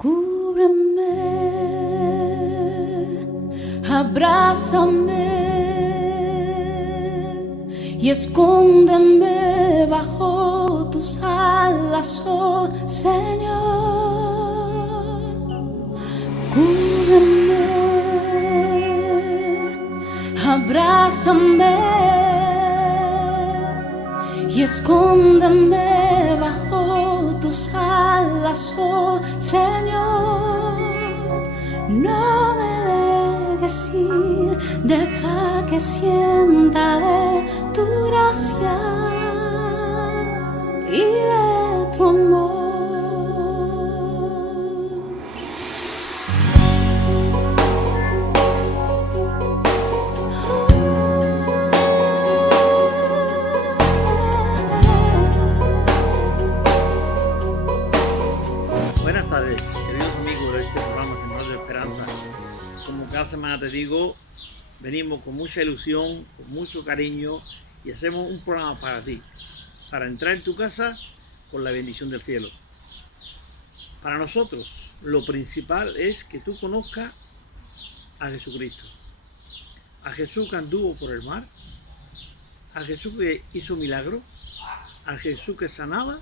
Cúbreme, abrázame y escóndeme bajo tus alas, oh Señor. Cúbreme, abrázame y escóndeme bajo tus alas, oh Señor. No me dejes ir, deja que sienta de tu gracia y de tu amor. Buenas tardes, queridos amigos de este programa Sembrando de Esperanza. Como cada semana te digo, venimos con mucha ilusión, con mucho cariño y hacemos un programa para ti, para entrar en tu casa con la bendición del cielo. Para nosotros, lo principal es que tú conozcas a Jesucristo, a Jesús que anduvo por el mar, a Jesús que hizo milagros, a Jesús que sanaba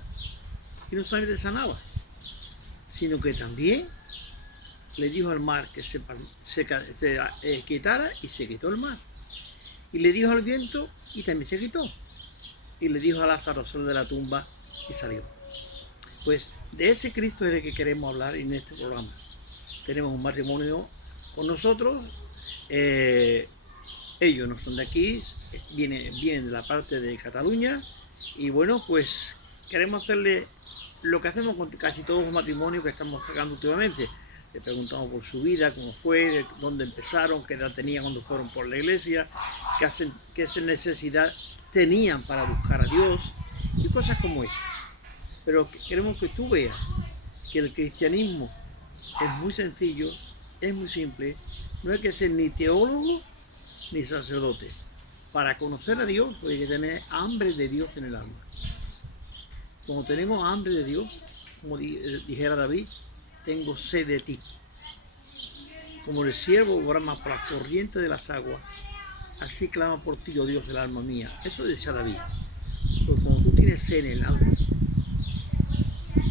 y no solamente sanaba, sino que también le dijo al mar que se quitara y se quitó el mar. Y le dijo al viento y también se quitó. Y le dijo a Lázaro, sal de la tumba y salió. Pues de ese Cristo es el que queremos hablar en este programa. Tenemos un matrimonio con nosotros. Ellos no son de aquí, vienen de la parte de Cataluña. Y bueno, pues queremos hacerle lo que hacemos con casi todos los matrimonios que estamos sacando últimamente. Le preguntamos por su vida, cómo fue, de dónde empezaron, qué edad tenían cuando fueron por la iglesia, qué necesidad tenían para buscar a Dios y cosas como estas. Pero queremos que tú veas que el cristianismo es muy sencillo, es muy simple, no hay que ser ni teólogo ni sacerdote. Para conocer a Dios hay que tener hambre de Dios en el alma. Cuando tenemos hambre de Dios, como dijera David, tengo sed de ti. Como el siervo brama por las corrientes de las aguas, así clama por ti, oh Dios del alma mía. Eso decía David. Porque cuando tú tienes sed en el alma,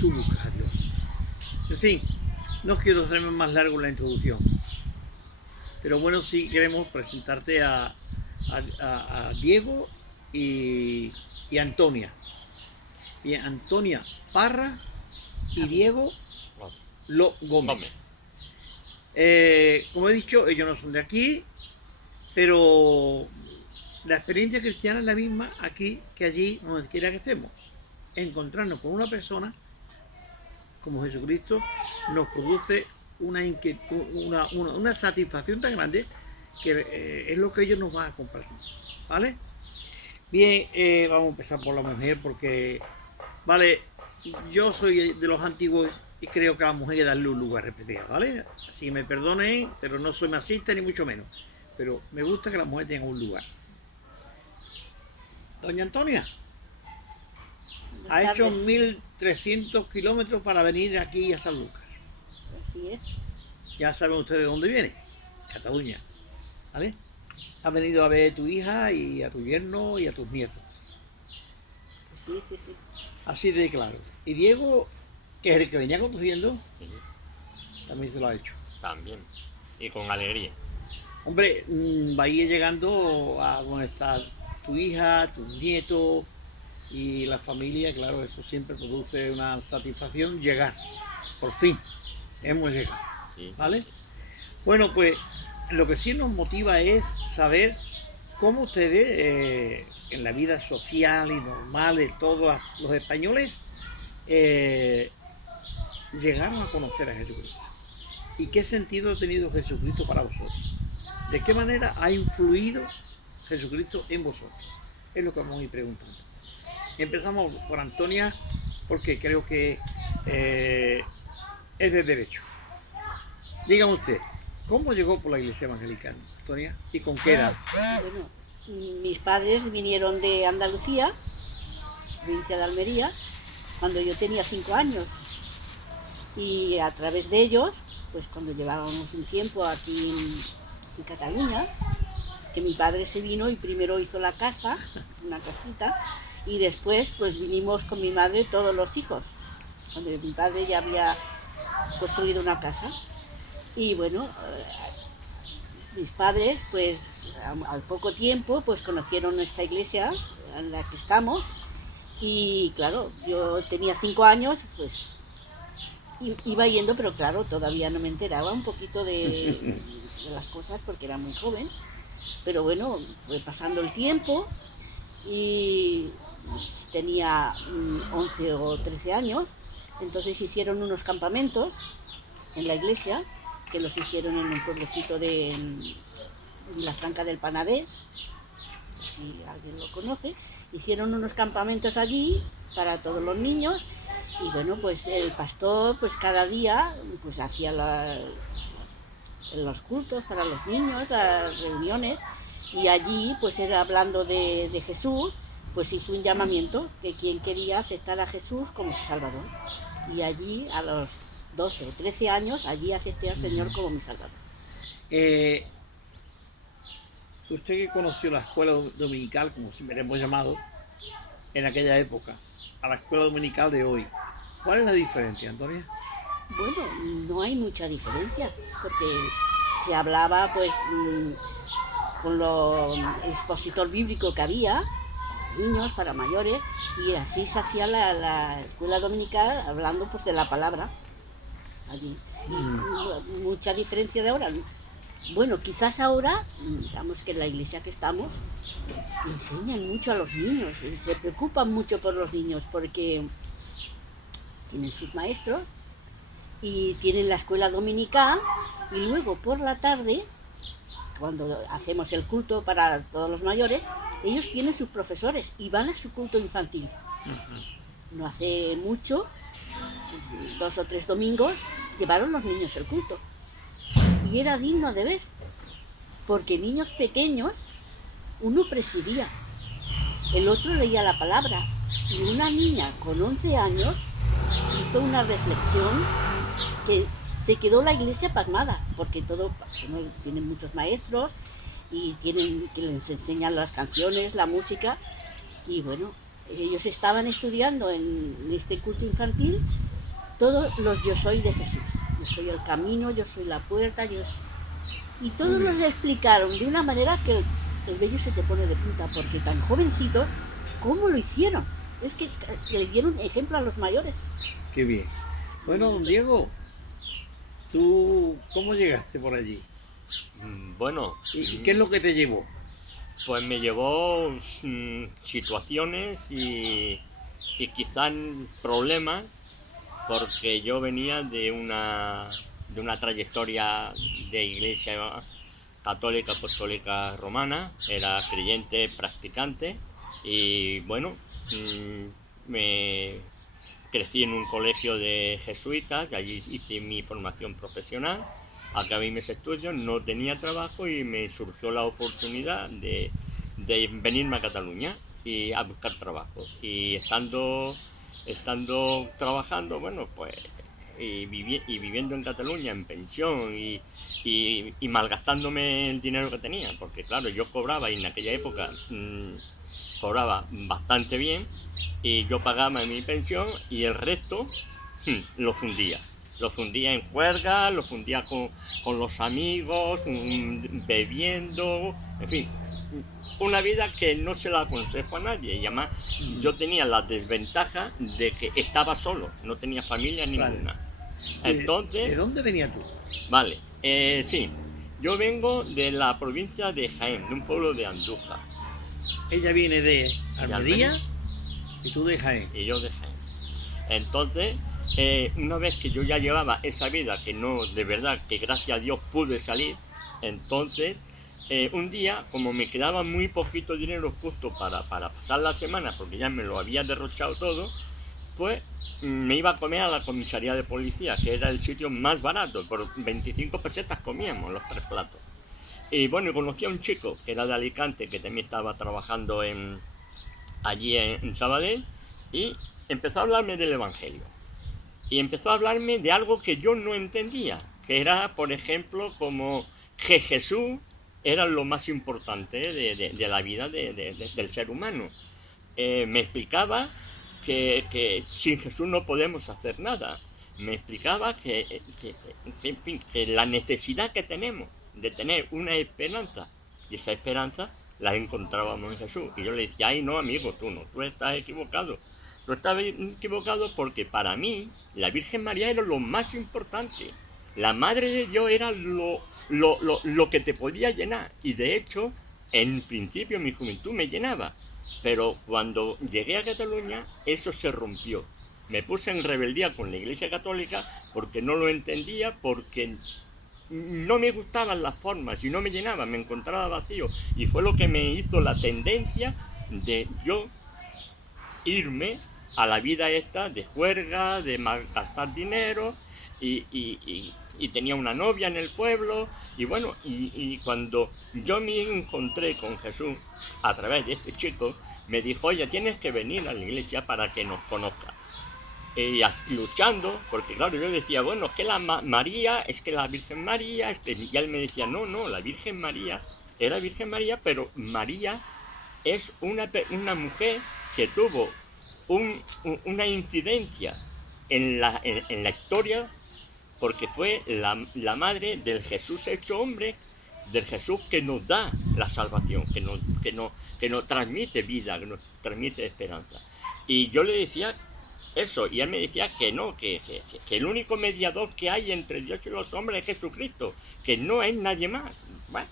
tú buscas a Dios. En fin, no quiero hacerme más largo la introducción. Pero bueno, sí queremos presentarte a Diego y Antonia. Bien, Antonia Parra y Diego Gómez. Como he dicho, ellos no son de aquí, pero la experiencia cristiana es la misma aquí que allí, donde quiera que estemos. Encontrarnos con una persona como Jesucristo nos produce una satisfacción tan grande que es lo que ellos nos van a compartir, ¿vale? Bien, vamos a empezar por la mujer porque, vale, yo soy de los antiguos y creo que a la mujer hay que darle un lugar respetado, ¿vale? Así que me perdonen, pero no soy machista ni mucho menos. Pero me gusta que la mujer tenga un lugar. Doña Antonia ha hecho 1.300 kilómetros para venir aquí a San Lucas. Así es. Ya saben ustedes de dónde viene, Cataluña, ¿vale? Ha venido a ver a tu hija y a tu yerno y a tus nietos. Sí. Así de claro. Y Diego, que es el que venía conduciendo, Sí, también se lo ha hecho. también. Y con alegría. Hombre, va a ir llegando a donde está tu hija, tus nietos y la familia. Claro, eso siempre produce una satisfacción llegar. Por fin, hemos llegado. Sí. ¿Vale? Bueno, pues lo que sí nos motiva es saber cómo ustedes, en la vida social y normal de todos los españoles, llegaron a conocer a Jesucristo. ¿Y qué sentido ha tenido Jesucristo para vosotros? ¿De qué manera ha influido Jesucristo en vosotros? Es lo que vamos a ir preguntando. Empezamos por Antonia, porque creo que es de derecho. Dígame usted, ¿cómo llegó por la iglesia evangélica, Antonia? ¿Y con qué edad? Bueno, mis padres vinieron de Andalucía, provincia de Almería, cuando yo tenía 5 años. Y a través de ellos, pues cuando llevábamos un tiempo aquí en Cataluña, que mi padre se vino y primero hizo la casa, una casita, y después pues vinimos con mi madre todos los hijos, cuando mi padre ya había construido una casa. Y bueno, mis padres pues al poco tiempo pues conocieron esta iglesia en la que estamos, y claro, yo tenía 5 años, pues iba yendo, pero claro, todavía no me enteraba un poquito de las cosas porque era muy joven. Pero bueno, fue pasando el tiempo y tenía 11 o 13 años, entonces hicieron unos campamentos en la iglesia, que los hicieron en un pueblecito de Vilafranca del Penedès, si alguien lo conoce. Hicieron unos campamentos allí para todos los niños, y bueno, pues el pastor pues cada día pues hacía los cultos para los niños, las reuniones, y allí pues era hablando de Jesús, pues hizo un llamamiento que quien quería aceptar a Jesús como su Salvador, y allí a los 12 o 13 años allí acepté al Señor como mi Salvador. Usted que conoció la escuela dominical, como siempre le hemos llamado, en aquella época, a la escuela dominical de hoy, ¿cuál es la diferencia, Antonia? Bueno, no hay mucha diferencia, porque se hablaba pues con lo expositor bíblico que había, para niños, para mayores, y así se hacía la escuela dominical hablando pues de la palabra allí. Y mucha diferencia de ahora. Bueno, quizás ahora, digamos que en la iglesia que estamos, enseñan mucho a los niños, se preocupan mucho por los niños, porque tienen sus maestros y tienen la escuela dominical, y luego por la tarde, cuando hacemos el culto para todos los mayores, ellos tienen sus profesores y van a su culto infantil. No hace mucho, 2 o 3 domingos, llevaron los niños el culto. Y era digno de ver, porque niños pequeños, uno presidía, el otro leía la palabra, y una niña con 11 años hizo una reflexión que se quedó la iglesia pasmada, porque tienen muchos maestros y tienen que les enseñan las canciones, la música, y bueno, ellos estaban estudiando en este culto infantil todos los yo soy de Jesús. Yo soy el camino, yo soy la puerta, y todos los explicaron de una manera que el vello se te pone de punta, porque tan jovencitos, ¿cómo lo hicieron? Es que le dieron ejemplo a los mayores. Qué bien. Bueno, don Diego, ¿tú cómo llegaste por allí? Bueno, ¿Y qué es lo que te llevó? pues me llevó situaciones y quizás problemas, porque yo venía de una trayectoria de iglesia católica, apostólica romana, era creyente, practicante, y bueno, me crecí en un colegio de jesuitas, y allí hice mi formación profesional, acabé mis estudios, no tenía trabajo y me surgió la oportunidad de venirme a Cataluña y a buscar trabajo. Y estando trabajando, bueno, pues, y viviendo en Cataluña en pensión y malgastándome el dinero que tenía, porque claro, yo cobraba, y en aquella época cobraba bastante bien, y yo pagaba mi pensión y el resto lo fundía. Lo fundía en juerga, lo fundía con los amigos, bebiendo, en fin, una vida que no se la aconsejo a nadie. Y además yo tenía la desventaja de que estaba solo, no tenía familia ninguna. Entonces, ¿De dónde venías tú? vale, sí, yo vengo de la provincia de Jaén, de un pueblo de Andújar. Ella viene de Almería Almería. y tú de Jaén. Y yo de Jaén. Entonces, una vez que yo ya llevaba esa vida, que no, de verdad, que gracias a Dios pude salir, entonces, un día, como me quedaba muy poquito dinero justo para pasar la semana, porque ya me lo había derrochado todo, pues me iba a comer a la comisaría de policía, que era el sitio más barato, por 25 pesetas comíamos los 3 platos. Y bueno, conocí a un chico que era de Alicante, que también estaba trabajando allí en Sabadell, y empezó a hablarme del Evangelio. y empezó a hablarme de algo que yo no entendía, que era, por ejemplo, como que Jesús era lo más importante de la vida del ser humano. Me explicaba que sin Jesús no podemos hacer nada. Me explicaba en fin, que la necesidad que tenemos de tener una esperanza, y esa esperanza la encontrábamos en Jesús. Y yo le decía, ay no amigo, tú estás equivocado. Tú estás equivocado porque para mí la Virgen María era lo más importante. La Madre de Dios era lo que te podía llenar. Y de hecho, en principio mi juventud me llenaba. Pero cuando llegué a Cataluña, eso se rompió. Me puse en rebeldía con la Iglesia Católica porque no lo entendía, porque no me gustaban las formas y no me llenaba, me encontraba vacío. Y fue lo que me hizo la tendencia de yo irme a la vida esta de juerga, de malgastar dinero, y tenía una novia en el pueblo, y bueno, y cuando yo me encontré con Jesús a través de este chico, me dijo, oye, tienes que venir a la iglesia para que nos conozcas. Y luchando, porque claro, yo decía, bueno, es que María, es que la Virgen María, y él me decía, no, la Virgen María, era Virgen María, pero María es una mujer que tuvo una incidencia en la historia, porque fue la madre del Jesús hecho hombre, del Jesús que nos da la salvación, que nos transmite vida, que nos transmite esperanza. Y yo le decía eso, y él me decía que no, que el único mediador que hay entre Dios y los hombres es Jesucristo, que no es nadie más. Bueno,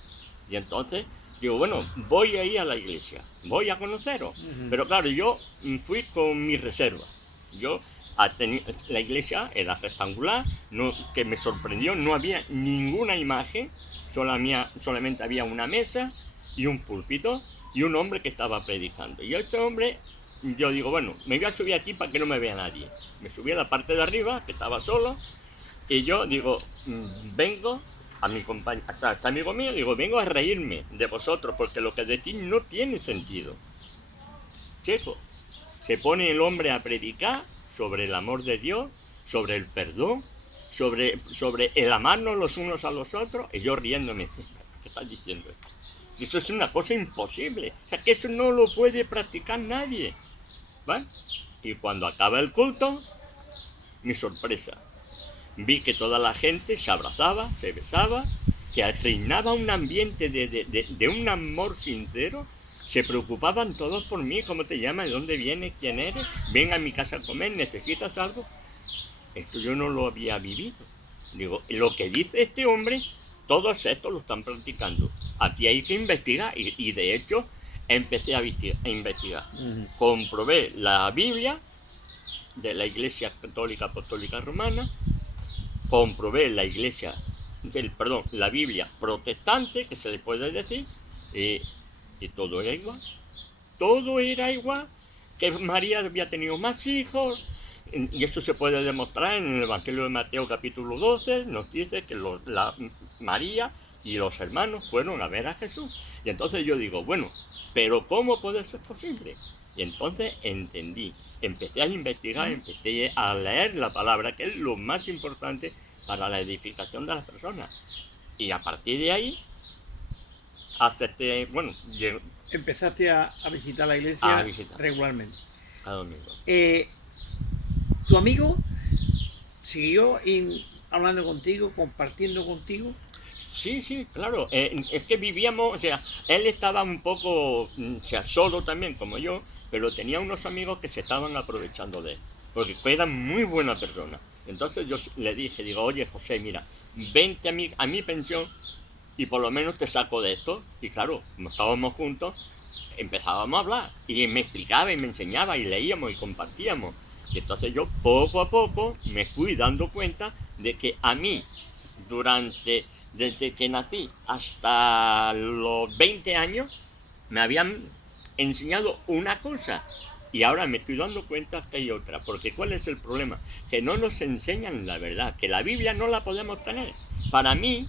y entonces digo, bueno, voy a ir a la iglesia, voy a conoceros. Pero claro, yo fui con mi reserva. La iglesia era rectangular, que me sorprendió, no había ninguna imagen, solamente había una mesa y un púlpito y un hombre que estaba predicando. Y este hombre, yo digo, bueno, me voy a subir aquí para que no me vea nadie. Me subí a la parte de arriba, que estaba solo, y yo digo, vengo a mi compañero, hasta este amigo mío, digo, vengo a reírme de vosotros, porque lo que decís no tiene sentido. Chico, se pone el hombre a predicar sobre el amor de Dios, sobre el perdón, sobre el amarnos los unos a los otros, y yo riéndome, ¿qué estás diciendo? Eso es una cosa imposible, o sea, que eso no lo puede practicar nadie, ¿vale? Y cuando acaba el culto, mi sorpresa, vi que toda la gente se abrazaba, se besaba, que reinaba un ambiente de un amor sincero. Se preocupaban todos por mí, ¿cómo te llamas? ¿De dónde vienes? ¿Quién eres? Ven a mi casa a comer, ¿necesitas algo? Esto yo no lo había vivido. Digo, lo que dice este hombre, todos estos lo están practicando. Aquí hay que investigar, y de hecho empecé a investigar. Comprobé la Biblia de la Iglesia Católica Apostólica Romana, comprobé la la Biblia protestante, que se le puede decir, y todo era igual. Todo era igual. Que María había tenido más hijos. Y eso se puede demostrar en el Evangelio de Mateo capítulo 12. Nos dice que María y los hermanos fueron a ver a Jesús. Y entonces yo digo, bueno, pero ¿cómo puede ser posible? Y entonces entendí. Empecé a investigar, empecé a leer la palabra, que es lo más importante para la edificación de las personas. Y a partir de ahí, hasta empezaste a visitar la iglesia regularmente. A domingo. ¿Tu amigo siguió hablando contigo, compartiendo contigo? Sí, claro. Es que vivíamos, o sea, él estaba un poco, solo también como yo, pero tenía unos amigos que se estaban aprovechando de él, porque era muy buena persona. Entonces yo le dije, digo, oye José, mira, vente a mi pensión y por lo menos te saco de esto. Y claro, como estábamos juntos, empezábamos a hablar, y me explicaba y me enseñaba, y leíamos y compartíamos. Y entonces yo poco a poco me fui dando cuenta de que a mí, desde que nací hasta los 20 años, me habían enseñado una cosa, y ahora me estoy dando cuenta que hay otra. Porque ¿cuál es el problema? Que no nos enseñan la verdad, que la Biblia no la podemos tener. Para mí,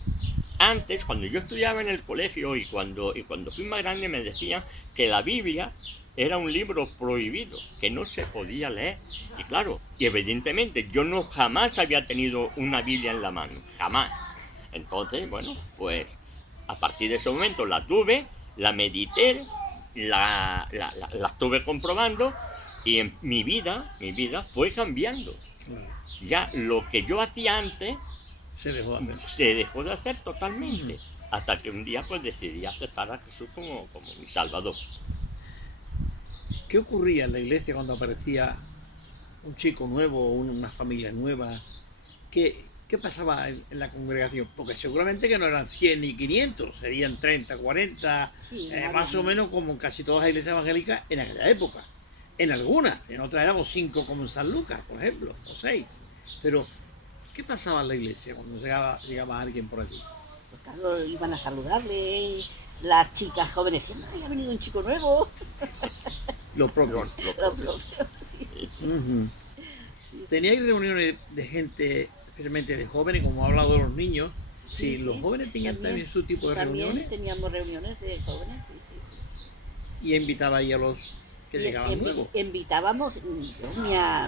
antes, cuando yo estudiaba en el colegio y cuando fui más grande, me decían que la Biblia era un libro prohibido, que no se podía leer. Y claro, y evidentemente yo no jamás había tenido una Biblia en la mano, jamás. Entonces, bueno, pues a partir de ese momento la tuve, la medité, la estuve comprobando y en mi vida fue cambiando. Claro. Ya lo que yo hacía antes Se dejó de hacer. se dejó de hacer totalmente. Hasta que un día pues decidí aceptar a Jesús como mi Salvador. ¿Qué ocurría en la iglesia cuando aparecía un chico nuevo, una familia nueva? ¿Qué pasaba en la congregación? Porque seguramente que no eran 100 ni 500, serían 30, 40, Sí, más o menos como en casi todas las iglesias evangélicas en aquella época. En algunas, en otras éramos 5 como en San Lucas, por ejemplo, o 6. Pero, ¿qué pasaba en la iglesia cuando llegaba alguien por allí? Pues claro, iban a saludarle, las chicas jóvenes decían, ¡ay, ha venido un chico nuevo! Lo propio. Lo propio, sí, sí. Ujú. Sí, sí. ¿Teníais reuniones de gente, especialmente de jóvenes, como ha hablado de los niños? Sí, Sí, los sí. jóvenes tenían también su tipo de También reuniones teníamos reuniones de jóvenes, sí, sí, sí. y invitaba ahí a los que llegaban nuevos. Invitábamos,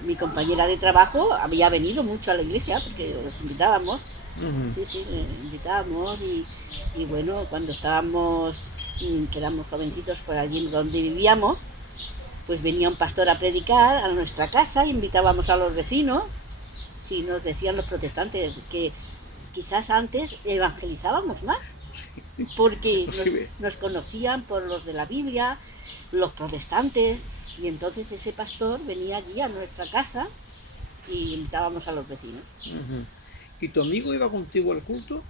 mi compañera de trabajo había venido mucho a la iglesia porque los invitábamos. Ujú. Sí, sí, le invitábamos y bueno, cuando estábamos, que éramos jovencitos por allí donde vivíamos, pues venía un pastor a predicar a nuestra casa, invitábamos a los vecinos. Sí, nos decían los protestantes que quizás antes evangelizábamos más, porque nos conocían por los de la Biblia, los protestantes, y entonces ese pastor venía allí a nuestra casa y invitábamos a los vecinos. Ujú. ¿Y tu amigo iba contigo al culto?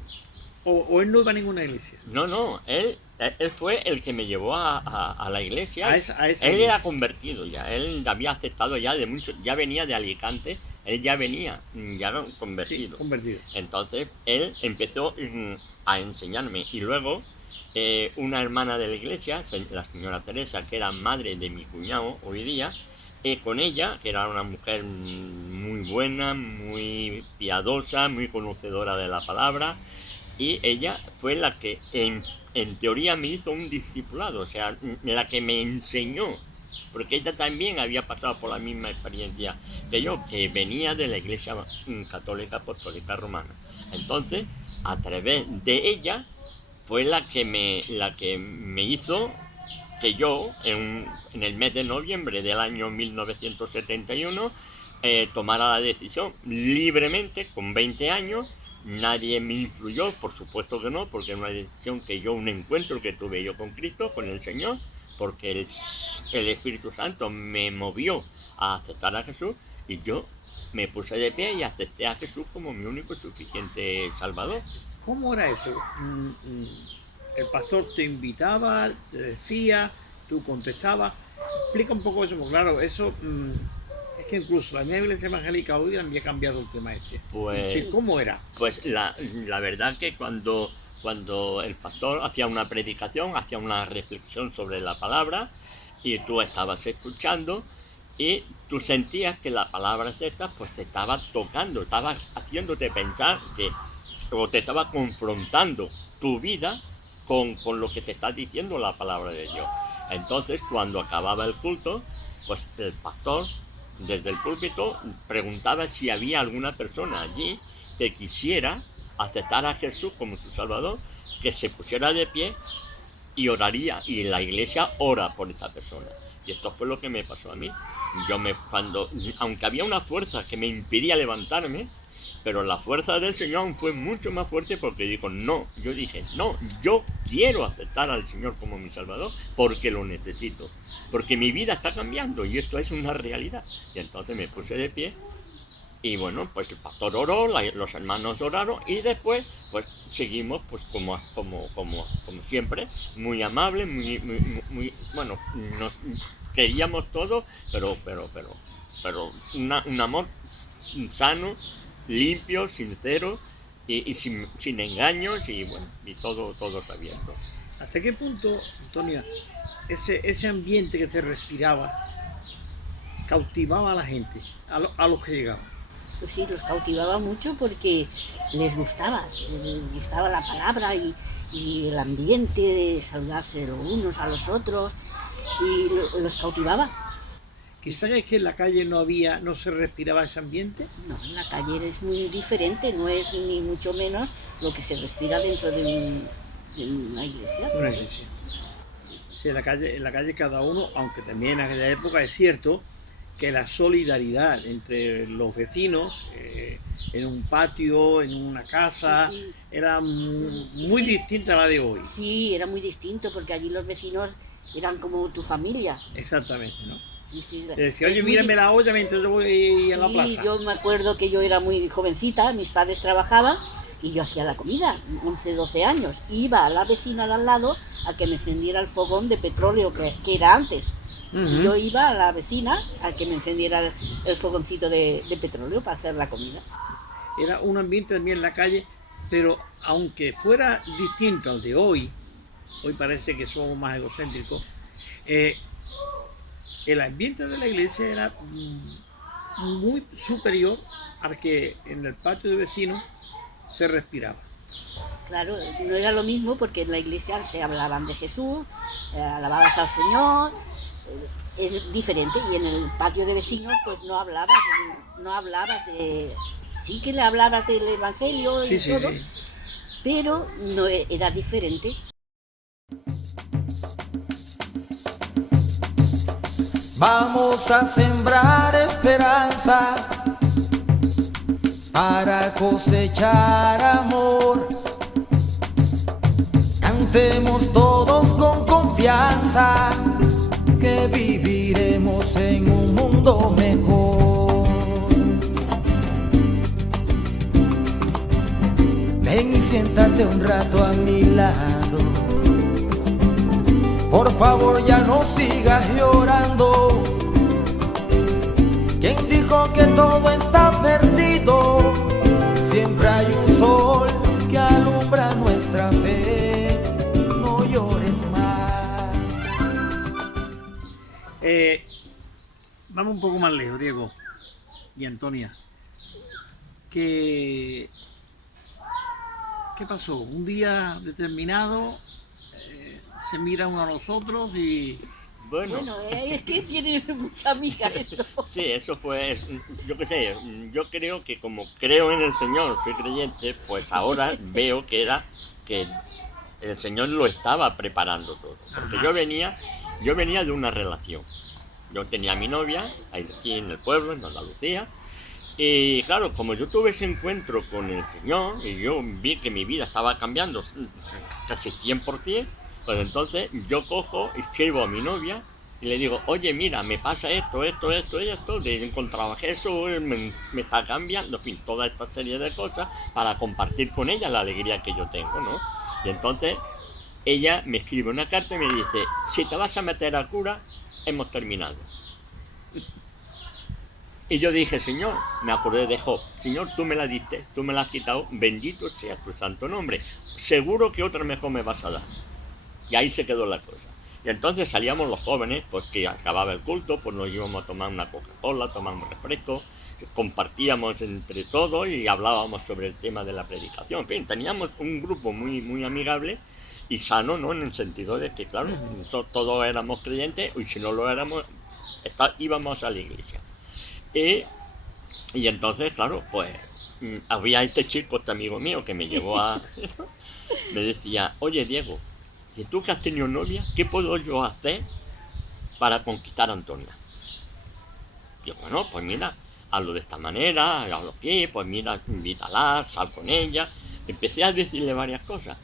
¿O él no iba a ninguna iglesia? No, él fue el que me llevó a la iglesia. A esa Él iglesia. era convertido ya, él había aceptado ya de mucho, ya venía de Alicante, él ya venía, ya era Sí, convertido. convertido. Entonces él empezó a enseñarme y luego una hermana de la iglesia, la señora Teresa, que era madre de mi cuñado hoy día, con ella, que era una mujer muy buena, muy piadosa, muy conocedora de la palabra, y ella fue la que en teoría me hizo un discipulado, o sea, la que me enseñó, porque ella también había pasado por la misma experiencia que yo, que venía de la Iglesia Católica Apostólica Romana. Entonces, a través de ella fue la que me hizo que yo, en el mes de noviembre del año 1971, tomara la decisión libremente, con 20 años. Nadie me influyó, por supuesto que no, porque es una decisión que yo, un encuentro que tuve yo con Cristo, con el Señor, porque el Espíritu Santo me movió a aceptar a Jesús y yo me puse de pie y acepté a Jesús como mi único y suficiente Salvador. ¿Cómo era eso? El pastor te invitaba, te decía, tú contestabas. Explica un poco eso, porque claro, eso es que incluso la misma iglesia evangélica hoy había cambiado el tema este. Pues, Sí, ¿cómo era? Pues la verdad que cuando el pastor hacía una predicación, hacía una reflexión sobre la palabra y tú estabas escuchando y tú sentías que la palabra esta pues te estaba tocando, estaba haciéndote pensar o te estaba confrontando tu vida con lo que te está diciendo la palabra de Dios. Entonces, cuando acababa el culto, pues el pastor desde el púlpito preguntaba si había alguna persona allí que quisiera aceptar a Jesús como su Salvador, que se pusiera de pie y oraría, y la iglesia ora por esa persona. Y esto fue lo que me pasó a mí. Aunque había una fuerza que me impedía levantarme, pero la fuerza del Señor fue mucho más fuerte porque yo dije, yo quiero aceptar al Señor como mi Salvador porque lo necesito, porque mi vida está cambiando y esto es una realidad. Y entonces me puse de pie y bueno, pues el pastor oró, los hermanos oraron y después pues seguimos pues como siempre, muy amables, muy bueno, nos queríamos todo, pero un amor sano, limpio, sincero y sin engaños y bueno, y todo abierto. ¿Hasta qué punto, Antonia, ese ambiente que te respiraba cautivaba a la gente, a los que llegaban? Pues sí, los cautivaba mucho porque les gustaba la palabra y el ambiente de saludarse los unos a los otros y los cautivaba. Quizás es que en la calle no se respiraba ese ambiente. No, en la calle es muy diferente, no es ni mucho menos lo que se respira dentro de una iglesia. Una iglesia. Sí, en la calle cada uno, aunque también en aquella época es cierto que la solidaridad entre los vecinos en un patio, en una casa, Sí. era muy Sí. distinta a la de hoy. Sí, era muy distinto porque allí los vecinos eran como tu familia. Exactamente, ¿no? Sí, sí. Le decía, Es oye, muy mírame la olla mientras yo voy a la Sí, plaza. yo me acuerdo que yo era muy jovencita, mis padres trabajaban y yo hacía la comida, 11, 12 años. Iba a la vecina de al lado a que me encendiera el fogón de petróleo que era antes. Ujú. Yo iba a la vecina a que me encendiera el fogoncito de petróleo para hacer la comida. Era un ambiente también en la calle, pero aunque fuera distinto al de hoy parece que somos más egocéntricos, el ambiente de la iglesia era muy superior al que en el patio de vecinos se respiraba. Claro, no era lo mismo porque en la iglesia te hablaban de Jesús, alababas al Señor, es diferente. Y en el patio de vecinos pues no hablabas de... Sí que le hablabas del Evangelio y Sí, todo, sí. pero no era diferente. Vamos a sembrar esperanza para cosechar amor. Cantemos todos con confianza que viviremos en un mundo mejor. Ven y siéntate un rato a mi lado. Por favor, ya no sigas llorando. ¿Quién dijo que todo está perdido? Siempre hay un sol que alumbra nuestra fe. No llores más. Vamos un poco más lejos, Diego y Antonia. ¿Qué pasó? Un día determinado se mira uno a los otros y... Bueno, Bueno, es que tiene mucha mica esto. sí, eso fue, yo qué sé, yo creo que como creo en el Señor, soy creyente, pues ahora veo que el Señor lo estaba preparando todo. Porque yo venía de una relación. Yo tenía a mi novia aquí en el pueblo, en Andalucía, y claro, como yo tuve ese encuentro con el Señor y yo vi que mi vida estaba cambiando casi 100%, pues entonces yo cojo, escribo a mi novia y le digo, oye, mira, me pasa esto, he encontrado a Jesús, me está cambiando, en fin, toda esta serie de cosas para compartir con ella la alegría que yo tengo, ¿no? Y entonces ella me escribe una carta y me dice, si te vas a meter a cura, hemos terminado. Y yo dije, Señor, me acordé de Job, Señor, tú me la diste, tú me la has quitado, bendito sea tu santo nombre, seguro que otra mejor me vas a dar. Y ahí se quedó la cosa. Y entonces salíamos los jóvenes, pues que acababa el culto, pues nos íbamos a tomar una Coca-Cola, tomamos refresco, compartíamos entre todos y hablábamos sobre el tema de la predicación. En fin, teníamos un grupo muy, muy amigable y sano, ¿no? En el sentido de que, claro, nosotros todos éramos creyentes y si no lo éramos, íbamos a la iglesia. Y entonces, claro, pues había este chico, este amigo mío, que me llevó a... me decía, oye, Diego, si tú que has tenido novia, ¿qué puedo yo hacer para conquistar a Antonia? Digo, bueno, pues mira, hazlo de esta manera, hazlo aquí, pues mira, invítala, sal con ella. Empecé a decirle varias cosas.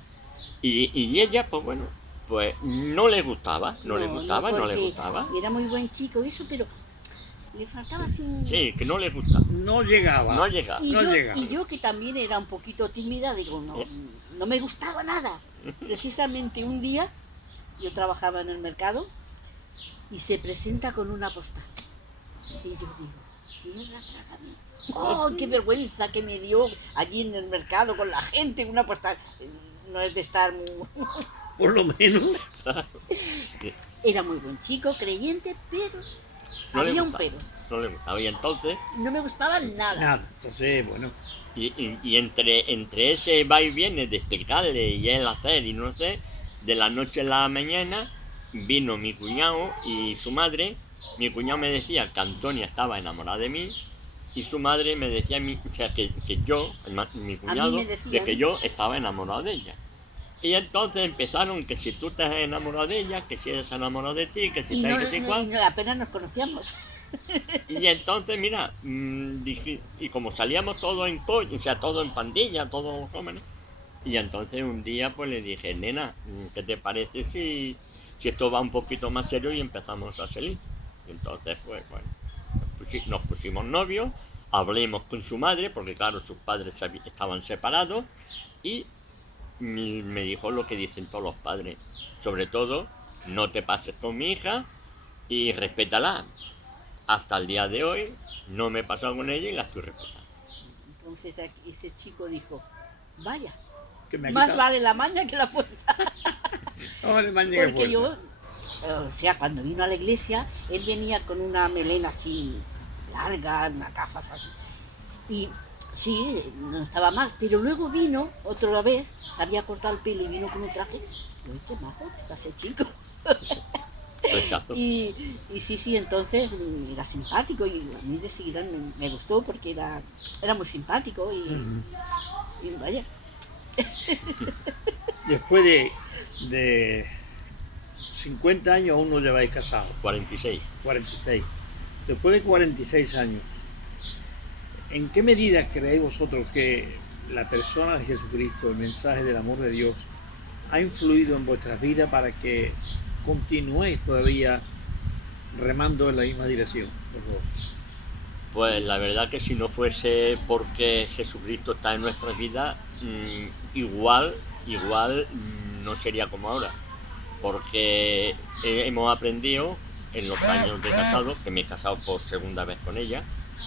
Y ella, pues bueno, pues no le gustaba. Porque era muy buen chico, eso, pero le faltaba así... Sí, que no le gustaba. No llegaba. Y yo que también era un poquito tímida, digo, no me gustaba nada. Precisamente un día yo trabajaba en el mercado y se presenta con una postal. Y yo digo, tierra, trágame. ¡Oh, qué vergüenza que me dio allí en el mercado con la gente una postal! No es de estar muy... Por lo menos. Era muy buen chico, creyente, pero No le había un gustaba, pero. No le gustaba. Y entonces, No me gustaba nada. Nada. Entonces, bueno. y entre ese va y viene de explicarle y él hacer y no sé, de la noche a la mañana, vino mi cuñado y su madre. Mi cuñado me decía que Antonia estaba enamorada de mí y su madre me decía a mí, o sea, que yo, mi cuñado, me decían de que yo estaba enamorado de ella. Y entonces empezaron que si tú estás enamorado de ella, que si ella se enamorado de ti, que si y, tal, no, que si cual. apenas nos conocíamos. Y entonces, mira, dije, y como salíamos todos en coche, o sea, todos en pandilla, todos jóvenes, y entonces un día pues le dije, nena, ¿qué te parece si esto va un poquito más serio y empezamos a salir? Y entonces, pues bueno, nos pusimos novios, hablemos con su madre, porque claro, sus padres estaban separados, y me dijo lo que dicen todos los padres, sobre todo, no te pases con mi hija y respétala. Hasta el día de hoy no me he pasado con ella y la estoy respetando. Entonces ese chico dijo, vaya, Que me ha más quitado. vale la maña que la fuerza. Vamos de maña que Porque fuerza. yo, o sea, cuando vino a la iglesia, él venía con una melena así larga, unas gafas así. Y sí, no estaba mal, pero luego vino otra vez, se había cortado el pelo y vino con un traje. Yo, qué majo que está ese chico. Rechazo. Y sí, entonces era simpático y a mí de seguida me gustó porque era muy simpático y vaya. Después de 50 años aún no lleváis casado. 46. 46. Después de 46 años, ¿en qué medida creéis vosotros que la persona de Jesucristo, el mensaje del amor de Dios, ha influido en vuestras vidas para que continuéis todavía remando en la misma dirección? Por favor. Pues la verdad que si no fuese porque Jesucristo está en nuestras vidas, igual no sería como ahora. Porque hemos aprendido en los años de casado, que me he casado por segunda vez con ella,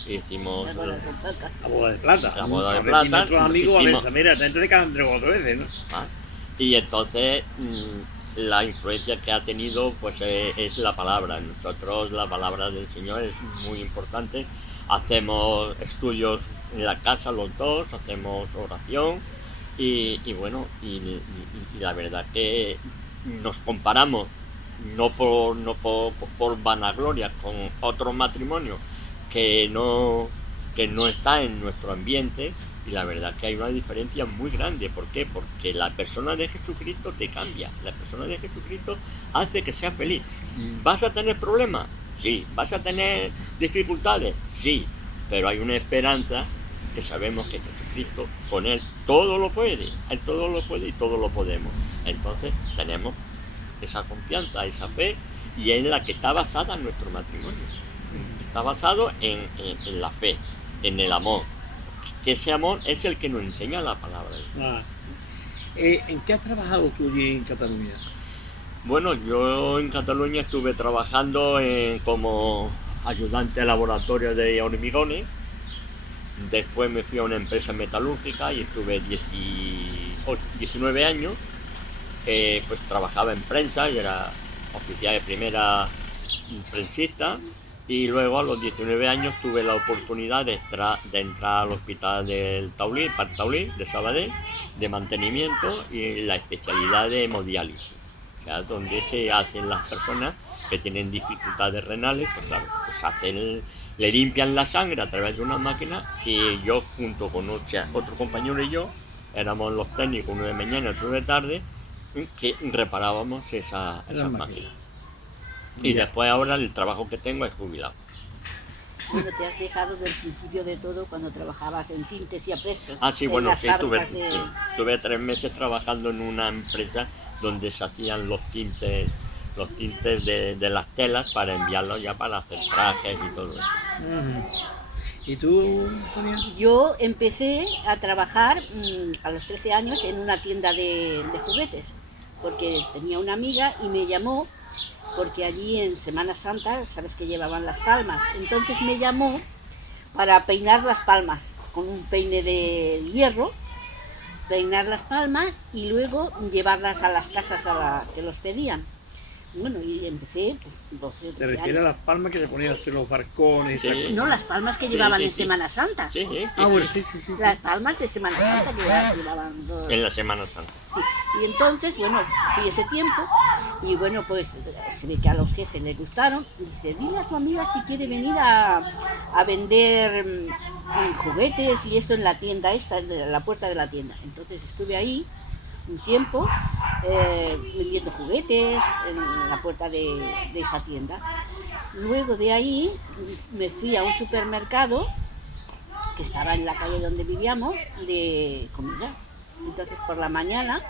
hicimos Las bolas de plata. La boda de plata. La boda de A ver si plata, nuestros amigos a hicimos- veces, mira, dentro de cada entre 4 veces, ¿no? ¿ah? Y entonces la influencia que ha tenido pues es la palabra. Nosotros la palabra del Señor es muy importante. Hacemos estudios en la casa los dos, hacemos oración y bueno, y la verdad que nos comparamos no por vanagloria con otro matrimonio que no está en nuestro ambiente, y la verdad que hay una diferencia muy grande. ¿Por qué? Porque la persona de Jesucristo te cambia, la persona de Jesucristo hace que seas feliz. ¿Vas a tener problemas? Sí. ¿Vas a tener dificultades? Sí, pero hay una esperanza que sabemos que Jesucristo, con Él todo lo puede, Él todo lo puede y todo lo podemos. Entonces tenemos esa confianza, esa fe, y es la que está basada en nuestro matrimonio. Está basado en la fe, en el amor. Que ese amor es el que nos enseña la palabra de Dios. Ah. ¿En qué has trabajado tú allí en Cataluña? Bueno, yo en Cataluña estuve trabajando como ayudante de laboratorio de hormigones. Después me fui a una empresa metalúrgica y estuve 19 años. Pues trabajaba en prensa y era oficial de primera prensista. Y luego a los 19 años tuve la oportunidad de entrar al hospital del Taulí, Parc Taulí, de Sabadell, de mantenimiento, y la especialidad de hemodiálisis. O sea, donde se hacen las personas que tienen dificultades renales, pues claro, pues le limpian la sangre a través de una máquina, y yo junto con otro compañero y yo éramos los técnicos, uno de mañana y otro de tarde, que reparábamos esas máquinas. Y Ya. después ahora el trabajo que tengo es jubilado. Bueno, te has dejado del principio de todo cuando trabajabas en tintes y aprestos. Ah, sí, en bueno, las sí, fábricas de... tuve 3 meses trabajando en una empresa donde se hacían los tintes de las telas para enviarlos ya para hacer trajes y todo eso. ¿Y tú, Antonia? Yo empecé a trabajar a los 13 años en una tienda de juguetes, porque tenía una amiga y me llamó, porque allí en Semana Santa, sabes que llevaban las palmas, entonces me llamó para peinar las palmas, con un peine de hierro, peinar las palmas y luego llevarlas a las casas a las que los pedían. Bueno, y empecé, pues, 12 o ¿Te 13 refieres a años. las palmas que se ponían a hacer los barcones? Sí. esas cosas? No, las palmas que Sí, llevaban sí, en sí. Semana Santa. Sí, sí, Ah, bueno, sí, sí. Las palmas de Semana Santa que llevaban los... en la Semana Santa. Sí, y entonces, bueno, fui ese tiempo y bueno, pues se ve que a los jefes les gustaron. Y dice, dile a tu amiga si quiere venir a vender juguetes y eso en la tienda esta, en la puerta de la tienda. Entonces estuve ahí un tiempo vendiendo juguetes en la puerta de esa tienda. Luego de ahí me fui a un supermercado que estaba en la calle donde vivíamos, de comida. Entonces por la mañana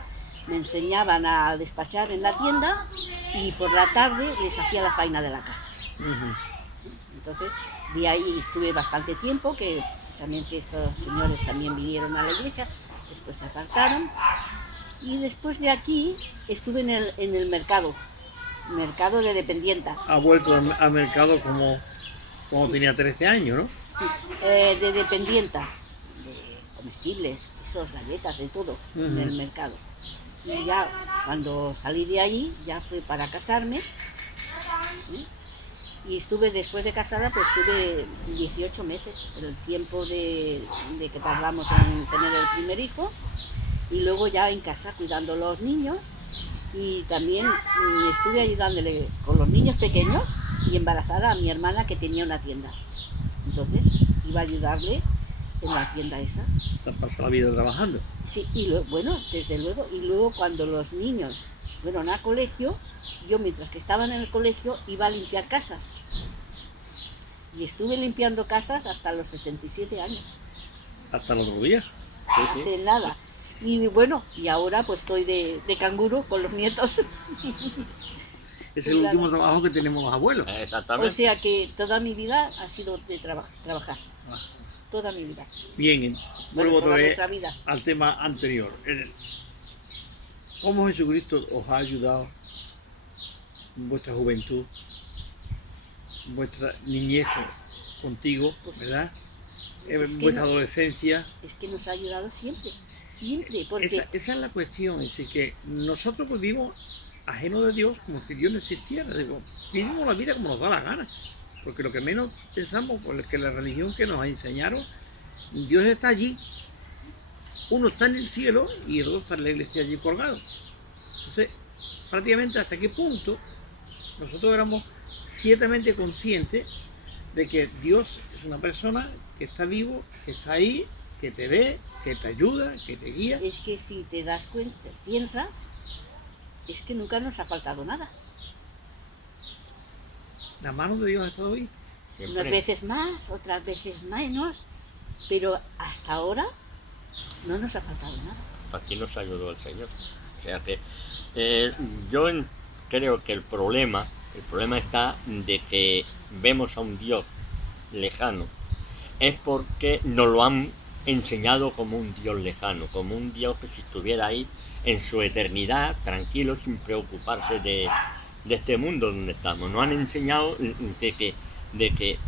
me enseñaban a despachar en la tienda y por la tarde les hacía la faena de la casa. Entonces de ahí estuve bastante tiempo, que precisamente estos señores también vinieron a la iglesia, después se apartaron. Y después de aquí estuve en el mercado de dependienta. Ha vuelto al mercado como Sí. tenía 13 años, ¿no? Sí, de dependienta, de comestibles, quesos, galletas, de todo, en el mercado. Y ya cuando salí de ahí, ya fue para casarme. Y estuve, después de casada, pues estuve 18 meses, el tiempo de que tardamos en tener el primer hijo. Y luego ya en casa cuidando a los niños. Y también estuve ayudándole con los niños pequeños y embarazar a mi hermana que tenía una tienda. Entonces iba a ayudarle en la tienda esa. Te has pasado la vida trabajando. Sí, y luego, bueno, desde luego. Y luego cuando los niños fueron al colegio, yo mientras que estaban en el colegio iba a limpiar casas. Y estuve limpiando casas hasta los 67 años. Hasta el otro día. Hace nada. Y bueno, y ahora pues estoy de canguro con los nietos. Es el último trabajo que tenemos los abuelos. O Exactamente. sea que toda mi vida ha sido de trabajar. Toda mi vida. Bien, vuelvo otra toda vez nuestra vida. al tema anterior. ¿Cómo Jesucristo os ha ayudado en vuestra juventud, en vuestra niñez contigo, Pues, ¿verdad? En es que vuestra no- adolescencia. Es que nos ha ayudado siempre. Siempre. Porque Esa es la cuestión, es decir, que nosotros vivimos ajenos de Dios como si Dios no existiera. Digo, vivimos la vida como nos da la gana, porque lo que menos pensamos, pues, es que la religión que nos enseñaron, Dios está allí, uno está en el cielo y el otro está en la iglesia allí colgado. Entonces, prácticamente hasta qué punto nosotros éramos ciertamente conscientes de que Dios es una persona que está vivo, que está ahí, que te ve, que te ayuda, que te guía. es que si te das cuenta, piensas, es que nunca nos ha faltado nada. La mano de Dios ha estado ahí. Siempre. Unas veces más, otras veces menos. Pero hasta ahora no nos ha faltado nada. Aquí nos ayudó el Señor. O sea que yo creo que el problema está de que vemos a un Dios lejano. Es porque nos lo han enseñado como un Dios lejano, como un Dios que si estuviera ahí en su eternidad, tranquilo, sin preocuparse de este mundo donde estamos. Nos han enseñado de que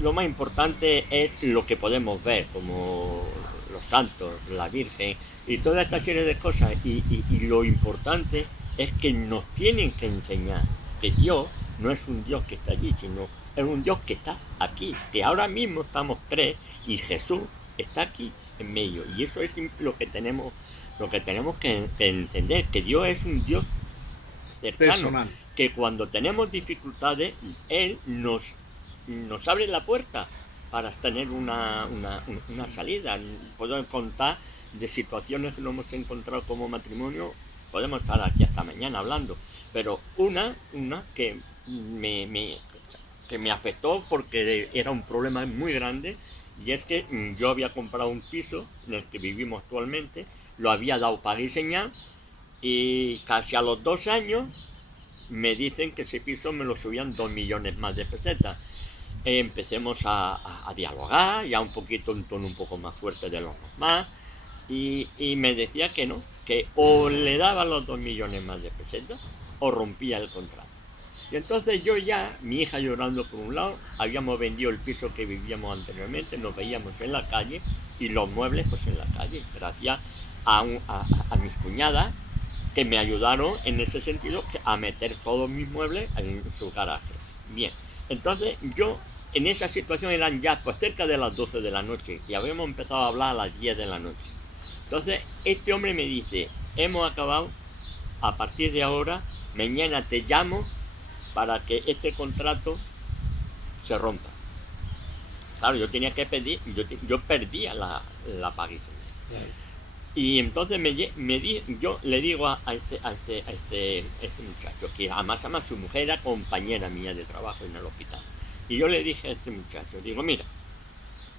lo más importante es lo que podemos ver, como los santos, la Virgen y toda esta serie de cosas. Y lo importante es que nos tienen que enseñar que Dios no es un Dios que está allí, sino es un Dios que está aquí, que ahora mismo estamos tres y Jesús está aquí en medio. Y eso es lo que tenemos que entender, que Dios es un Dios cercano, Personal. que cuando tenemos dificultades, Él nos abre la puerta para tener una salida. Podemos contar de situaciones que nos hemos encontrado como matrimonio, podemos estar aquí hasta mañana hablando, pero una que me afectó porque era un problema muy grande, y es que yo había comprado un piso en el que vivimos actualmente, lo había dado para diseñar y casi a los 2 años me dicen que ese piso me lo subían 2 millones más de pesetas. Empecemos a dialogar, ya un poquito, un tono un poco más fuerte de lo normal, y me decía que no, que o le daba los 2 millones más de pesetas o rompía el contrato. Y entonces yo ya, mi hija llorando por un lado, habíamos vendido el piso que vivíamos anteriormente, nos veíamos en la calle y los muebles pues en la calle, gracias a mis cuñadas que me ayudaron en ese sentido a meter todos mis muebles en su garaje. Bien, entonces yo en esa situación eran ya pues cerca de las 12 de la noche y habíamos empezado a hablar a las 10 de la noche. Entonces este hombre me dice, hemos acabado, a partir de ahora, mañana te llamo para que este contrato se rompa. Claro, yo tenía que pedir, yo perdía la paga. Y entonces yo le digo a este muchacho, que además su mujer era compañera mía de trabajo en el hospital. Y yo le dije a este muchacho, digo, mira,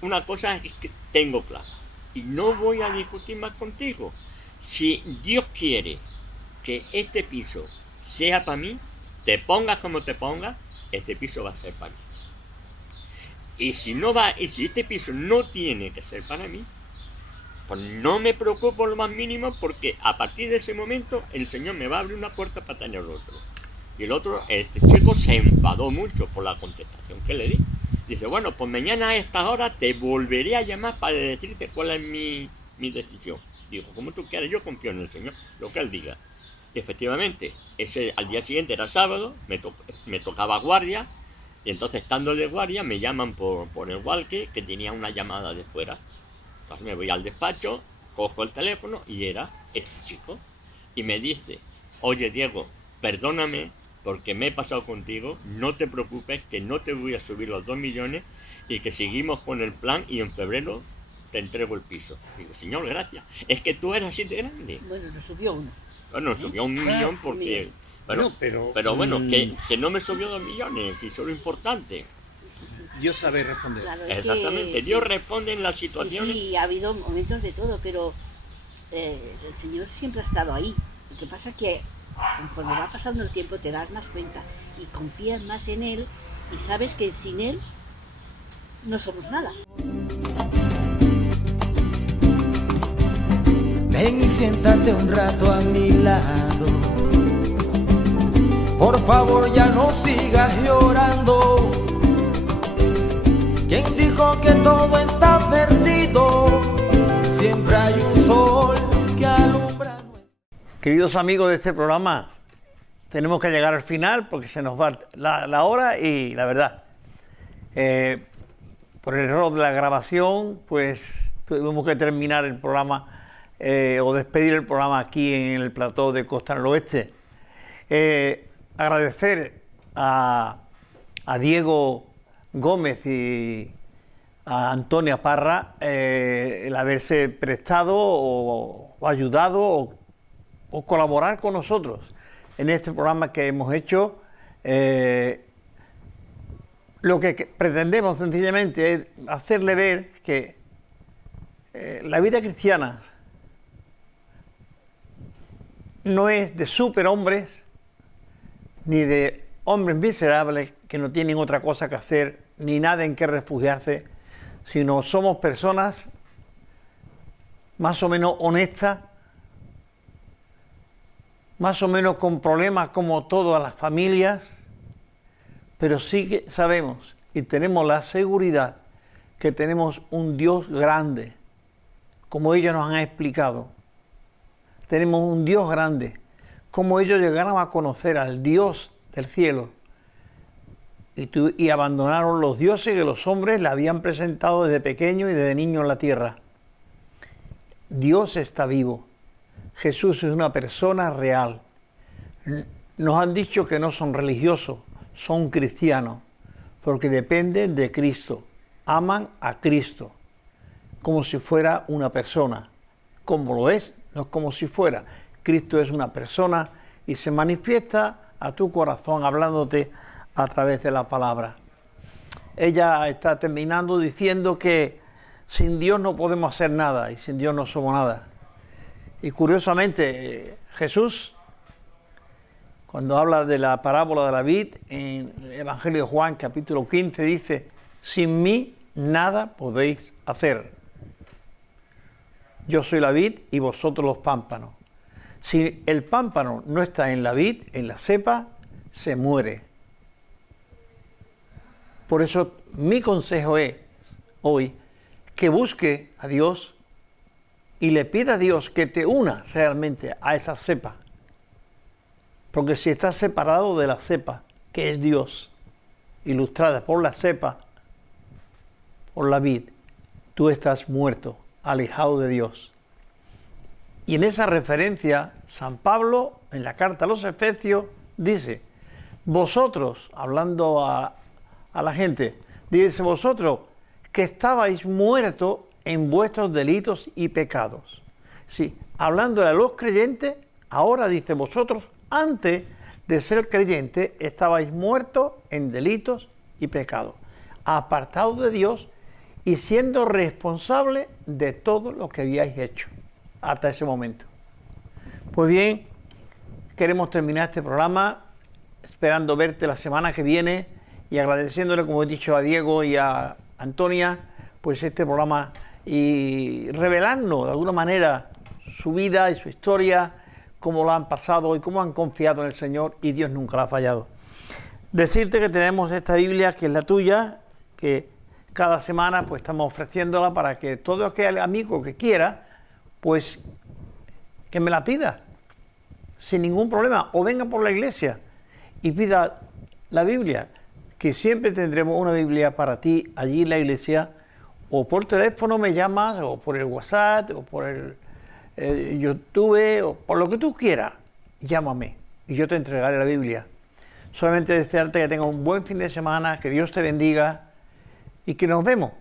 una cosa es que tengo clara, y no voy a discutir más contigo. Si Dios quiere que este piso sea para mí, te pongas como te pongas, este piso va a ser para mí. Y si este piso no tiene que ser para mí, pues no me preocupo lo más mínimo, porque a partir de ese momento el Señor me va a abrir una puerta para tener otro. Y el otro, este chico se enfadó mucho por la contestación que le di. Dice, bueno, pues mañana a estas horas te volveré a llamar para decirte cuál es mi decisión. Digo, como tú quieras, yo confío en el Señor, lo que Él diga. Y efectivamente, al día siguiente era sábado, me tocaba guardia, y entonces estando de guardia me llaman por el walkie, que tenía una llamada de fuera. Entonces me voy al despacho, cojo el teléfono y era este chico. Y me dice, oye Diego, perdóname porque me he pasado contigo, no te preocupes que no te voy a subir los 2 millones y que seguimos con el plan y en febrero te entrego el piso. Digo, Señor, gracias. Es que tú eras así de grande. Bueno, nos subió uno. Bueno, nos subió 1 millón porque... Bueno, pero bueno, que no me subió 2 millones, y eso es lo importante. Sí. Dios sabe responder. Claro, exactamente, Dios responde en las situaciones. Sí, ha habido momentos de todo, pero el Señor siempre ha estado ahí. Lo que pasa es que conforme va pasando el tiempo te das más cuenta y confías más en Él y sabes que sin Él no somos nada. Ven y siéntate un rato a mi lado. Por favor ya no sigas llorando. ¿Quién dijo que todo está perdido? Siempre hay un sol que alumbra. Queridos amigos de este programa, tenemos que llegar al final porque se nos va la hora y la verdad, por el error de la grabación, pues tuvimos que terminar el programa o despedir el programa aquí en el plató de Costa del Oeste. Agradecer a Diego Gómez y a Antonia Parra el haberse prestado o ayudado o colaborar con nosotros en este programa que hemos hecho. Lo que pretendemos sencillamente es hacerle ver que la vida cristiana no es de superhombres ni de hombres miserables que no tienen otra cosa que hacer ni nada en que refugiarse, sino somos personas más o menos honestas, más o menos con problemas como todas las familias, pero sí que sabemos y tenemos la seguridad que tenemos un Dios grande, como ellos nos han explicado. Tenemos un Dios grande, como ellos llegaron a conocer al Dios del cielo y abandonaron los dioses que los hombres le habían presentado desde pequeño y desde niño en la tierra. Dios está vivo. Jesús es una persona real. Nos han dicho que no son religiosos, son cristianos, porque dependen de Cristo, aman a Cristo, como si fuera una persona, como lo es, no es como si fuera. Cristo es una persona y se manifiesta a tu corazón hablándote a través de la palabra. Ella está terminando diciendo que sin Dios no podemos hacer nada y sin Dios no somos nada. Y curiosamente, Jesús, cuando habla de la parábola de la vid, en el Evangelio de Juan, capítulo 15, dice, sin mí nada podéis hacer. Yo soy la vid y vosotros los pámpanos. Si el pámpano no está en la vid, en la cepa, se muere. Por eso mi consejo es hoy que busque a Dios y le pida a Dios que te una realmente a esa cepa Porque si estás separado de la cepa, que es Dios, ilustrada por la cepa, por la vid, tú estás muerto, alejado de Dios. Y en esa referencia, San Pablo, en la carta a los Efesios, dice, vosotros, hablando a la gente, dice, vosotros que estabais muertos en vuestros delitos y pecados. Sí, hablando a los creyentes, ahora dice, vosotros, antes de ser creyentes, estabais muertos en delitos y pecados, apartados de Dios y siendo responsables de todo lo que habíais hecho hasta ese momento. Pues bien, queremos terminar este programa esperando verte la semana que viene y agradeciéndole, como he dicho, a Diego y a Antonia, pues este programa y revelarnos de alguna manera su vida y su historia, cómo lo han pasado y cómo han confiado en el Señor y Dios nunca la ha fallado. Decirte que tenemos esta Biblia que es la tuya, que cada semana pues estamos ofreciéndola para que todo aquel amigo que quiera, pues que me la pida sin ningún problema, o venga por la iglesia y pida la Biblia, que siempre tendremos una Biblia para ti allí en la iglesia, o por teléfono me llamas, o por el WhatsApp, o por el YouTube, o por lo que tú quieras, llámame y yo te entregaré la Biblia. Solamente desearte que tengas un buen fin de semana, que Dios te bendiga y que nos vemos,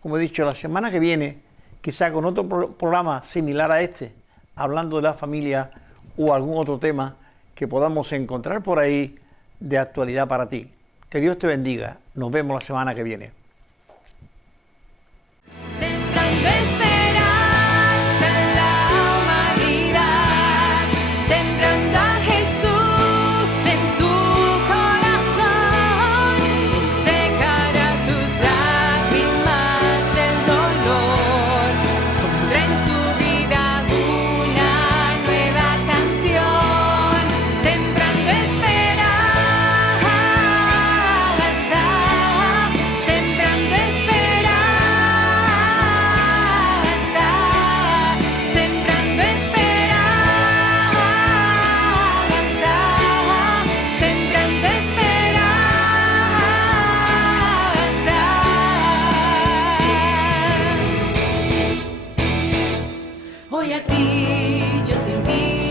como he dicho, la semana que viene, quizá con otro programa similar a este, hablando de la familia o algún otro tema que podamos encontrar por ahí de actualidad para ti. Que Dios te bendiga. Nos vemos la semana que viene. Sembrando esperanza en la humanidad, sembrando a Jesús en tu corazón, secará tus lágrimas del dolor, pondrá en tu vida una nueva canción, sembrando esperanza, sembrando esperanza. Sembrando esperanza. Hoy a ti yo te invito.